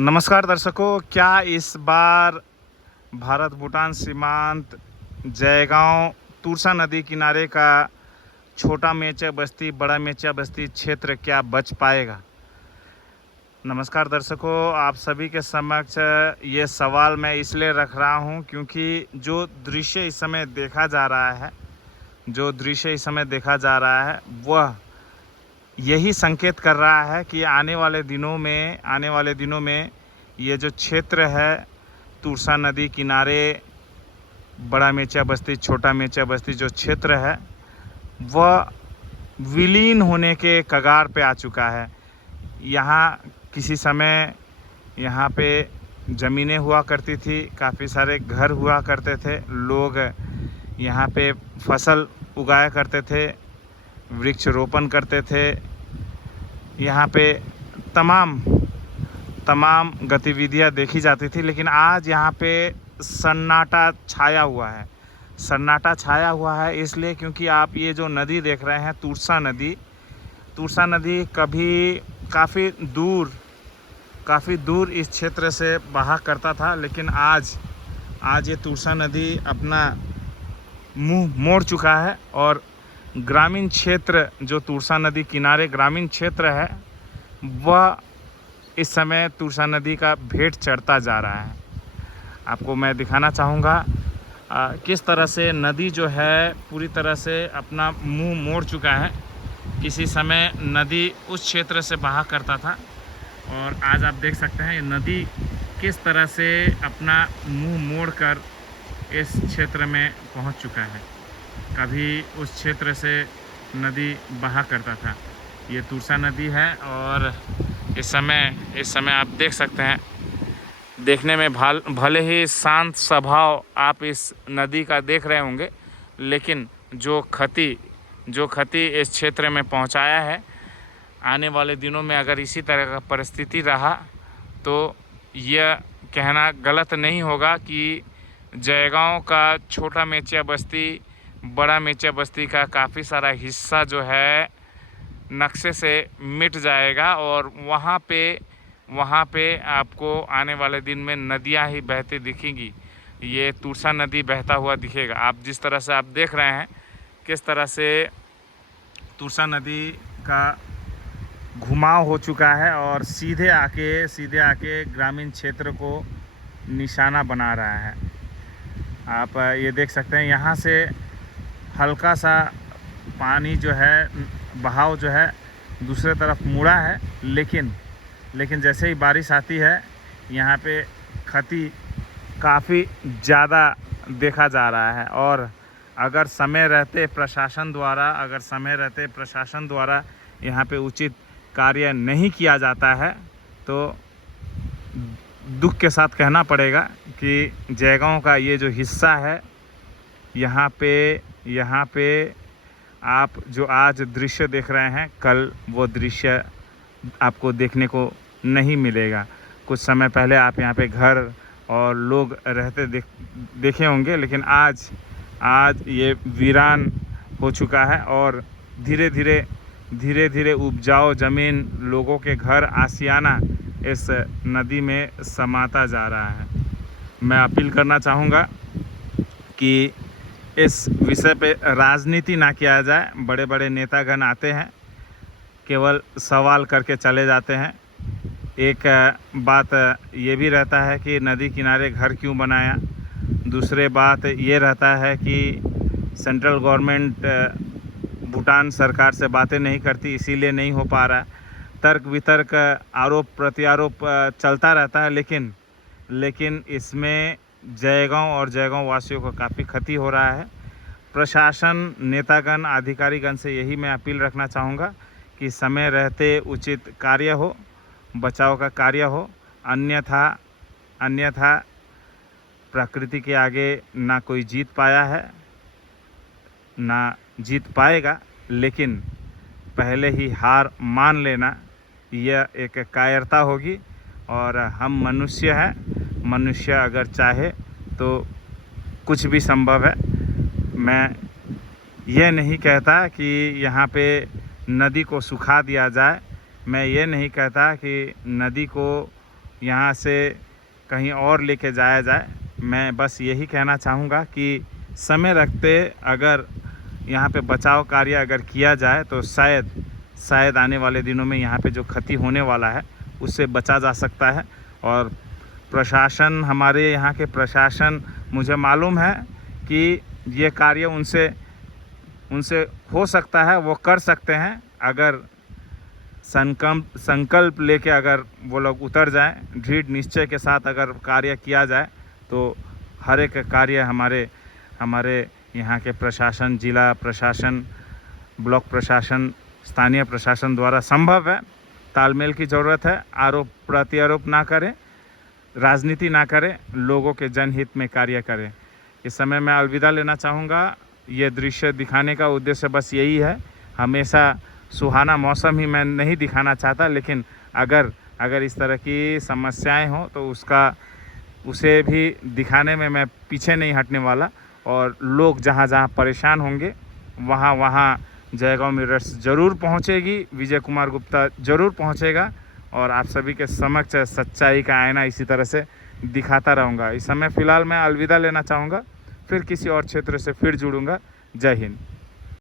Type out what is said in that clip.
नमस्कार दर्शकों, क्या इस बार भारत भूटान सीमांत जयगांव तुरसा नदी किनारे का छोटा मेचा बस्ती बड़ा मेचा बस्ती क्षेत्र क्या बच पाएगा? नमस्कार दर्शकों, आप सभी के समक्ष ये सवाल मैं इसलिए रख रहा हूँ क्योंकि जो दृश्य इस समय देखा जा रहा है वह यही संकेत कर रहा है कि आने वाले दिनों में ये जो क्षेत्र है तुरसा नदी किनारे बड़ा मेचा बस्ती छोटा मेचा बस्ती जो क्षेत्र है वह विलीन होने के कगार पे आ चुका है। यहाँ किसी समय यहाँ पे ज़मीनें हुआ करती थी, काफ़ी सारे घर हुआ करते थे, लोग यहाँ पे फसल उगाया करते थे, वृक्ष रोपण करते थे, यहाँ पे तमाम गतिविधियाँ देखी जाती थी। लेकिन आज यहाँ पे सन्नाटा छाया हुआ है इसलिए क्योंकि आप ये जो नदी देख रहे हैं तुरसा नदी कभी काफ़ी दूर इस क्षेत्र से बहा करता था, लेकिन आज ये तुरसा नदी अपना मुंह मोड़ चुका है और ग्रामीण क्षेत्र जो तुरसा नदी किनारे ग्रामीण क्षेत्र है वह इस समय तुरसा नदी का भेंट चढ़ता जा रहा है। आपको मैं दिखाना चाहूँगा किस तरह से नदी जो है पूरी तरह से अपना मुंह मोड़ चुका है। किसी समय नदी उस क्षेत्र से बहा करता था और आज आप देख सकते हैं ये नदी किस तरह से अपना मुंह मोड़कर इस क्षेत्र में पहुंच चुका है। कभी उस क्षेत्र से नदी बहा करता था। ये तुरसा नदी है और इस समय आप देख सकते हैं, देखने में भले ही शांत स्वभाव आप इस नदी का देख रहे होंगे, लेकिन जो क्षति इस क्षेत्र में पहुंचाया है, आने वाले दिनों में अगर इसी तरह का परिस्थिति रहा तो यह कहना गलत नहीं होगा कि जयगांव का छोटा मेचा बस्ती बड़ा मेचा बस्ती का काफ़ी सारा हिस्सा जो है नक्शे से मिट जाएगा और वहाँ पे आपको आने वाले दिन में नदियाँ ही बहती दिखेंगी। ये तुरसा नदी बहता हुआ दिखेगा। आप जिस तरह से आप देख रहे हैं किस तरह से तुरसा नदी का घुमाव हो चुका है और सीधे आके ग्रामीण क्षेत्र को निशाना बना रहा है। आप ये देख सकते हैं यहाँ से हल्का सा पानी जो है बहाव जो है दूसरे तरफ मुड़ा है, लेकिन जैसे ही बारिश आती है यहाँ पे क्षति काफ़ी ज़्यादा देखा जा रहा है। और अगर समय रहते प्रशासन द्वारा यहाँ पे उचित कार्य नहीं किया जाता है तो दुख के साथ कहना पड़ेगा कि जयगांव का ये जो हिस्सा है यहाँ पे आप जो आज दृश्य देख रहे हैं कल वो दृश्य आपको देखने को नहीं मिलेगा। कुछ समय पहले आप यहाँ पे घर और लोग रहते देखे होंगे, लेकिन आज ये वीरान हो चुका है और धीरे धीरे उपजाऊ ज़मीन लोगों के घर आशियाना इस नदी में समाता जा रहा है। मैं अपील करना चाहूँगा कि इस विषय पे राजनीति ना किया जाए। बड़े बड़े नेतागण आते हैं, केवल सवाल करके चले जाते हैं। एक बात ये भी रहता है कि नदी किनारे घर क्यों बनाया, दूसरे बात ये रहता है कि सेंट्रल गवर्नमेंट भूटान सरकार से बातें नहीं करती, इसीलिए नहीं हो पा रहा। तर्क वितर्क आरोप प्रत्यारोप चलता रहता है, लेकिन इसमें जयगांव और जयगांव वासियों को काफ़ी क्षति हो रहा है। प्रशासन नेतागण अधिकारीगण से यही मैं अपील रखना चाहूँगा कि समय रहते उचित कार्य हो, बचाव का कार्य हो, अन्यथा प्रकृति के आगे ना कोई जीत पाया है ना जीत पाएगा। लेकिन पहले ही हार मान लेना यह एक कायरता होगी और हम मनुष्य अगर चाहे तो कुछ भी संभव है। मैं ये नहीं कहता कि यहाँ पे नदी को सुखा दिया जाए, मैं ये नहीं कहता कि नदी को यहाँ से कहीं और लेके जाया जाए। मैं बस यही कहना चाहूँगा कि समय रखते अगर यहाँ पे बचाव कार्य अगर किया जाए तो शायद आने वाले दिनों में यहाँ पे जो क्षति होने वाला है उससे बचा जा सकता है। और प्रशासन, हमारे यहाँ के प्रशासन, मुझे मालूम है कि ये कार्य उनसे हो सकता है, वो कर सकते हैं अगर संकल्प लेके अगर वो लोग उतर जाएं, दृढ़ निश्चय के साथ अगर कार्य किया जाए तो हर एक कार्य हमारे यहाँ के प्रशासन, जिला प्रशासन, ब्लॉक प्रशासन, स्थानीय प्रशासन द्वारा संभव है। तालमेल की ज़रूरत है। आरोप प्रत्यारोप ना करें, राजनीति ना करें, लोगों के जनहित में कार्य करें। इस समय मैं अलविदा लेना चाहूँगा। ये दृश्य दिखाने का उद्देश्य बस यही है। हमेशा सुहाना मौसम ही मैं नहीं दिखाना चाहता, लेकिन अगर इस तरह की समस्याएं हो तो उसे भी दिखाने में मैं पीछे नहीं हटने वाला। और लोग जहाँ जहाँ परेशान होंगे वहाँ जयगांव मिरर्स ज़रूर पहुँचेगी, विजय कुमार गुप्ता ज़रूर पहुँचेगा और आप सभी के समक्ष सच्चाई का आईना इसी तरह से दिखाता रहूँगा। इस समय फ़िलहाल मैं अलविदा लेना चाहूँगा, फिर किसी और क्षेत्र से फिर जुड़ूँगा। जय हिंद।